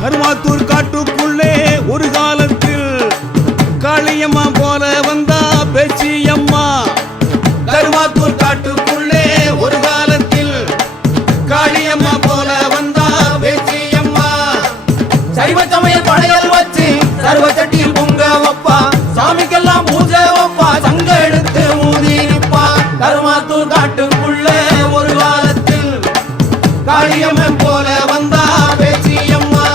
கருமாத்தூர் காட்டுக்குள்ளே ஒரு காலத்தில் காளியம்மா போல வந்தா பேச்சியம்மா. கருமாத்தூர் காட்டுக்குள்ளே ஒரு காலத்தில் காளியம்மா போல வந்தா பேச்சியம்மா. சைவ சமய படையல் வச்சு சர்வ சட்டியில் பொங்க வப்பா, சாமிக்கெல்லாம் பூஜை வப்பா, சங்க எடுத்து ஊதி நிப்பா. கருமாத்தூர் காட்டுக்குள்ளே ஒரு காலத்தில் காளியம்மன் போல வந்தா பேச்சியம்மா.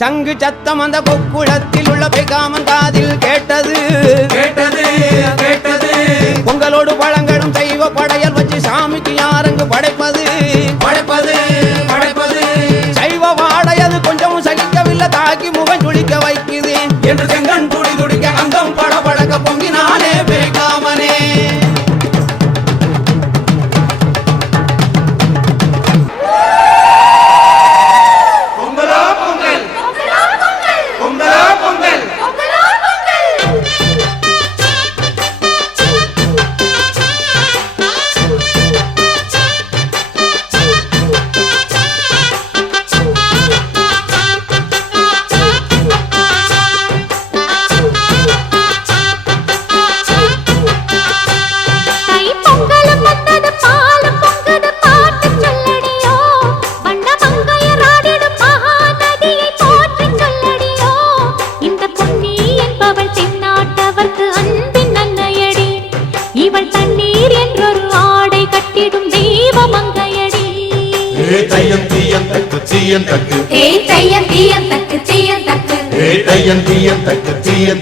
சங்கு சத்தம் அந்த கொக்குளத்தில் உள்ள பெகாமன் காதில் கேட்டது கேட்டது கேட்டது. பொங்கலோடு பழங்களும் செய்வ படையல் வச்சு சாமிக்கு யாரங்கு படைப்பது படைப்பது படைப்பது. சைவ வாடையது கொஞ்சம் சகிக்கவில்லை, தாக்கி முகம் சுழிக்க வைக்குது என்று செங்கன் துடி துடிக்க அங்கம் படபடக்க பொங்கினானே பெகாமனே.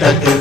தக்கு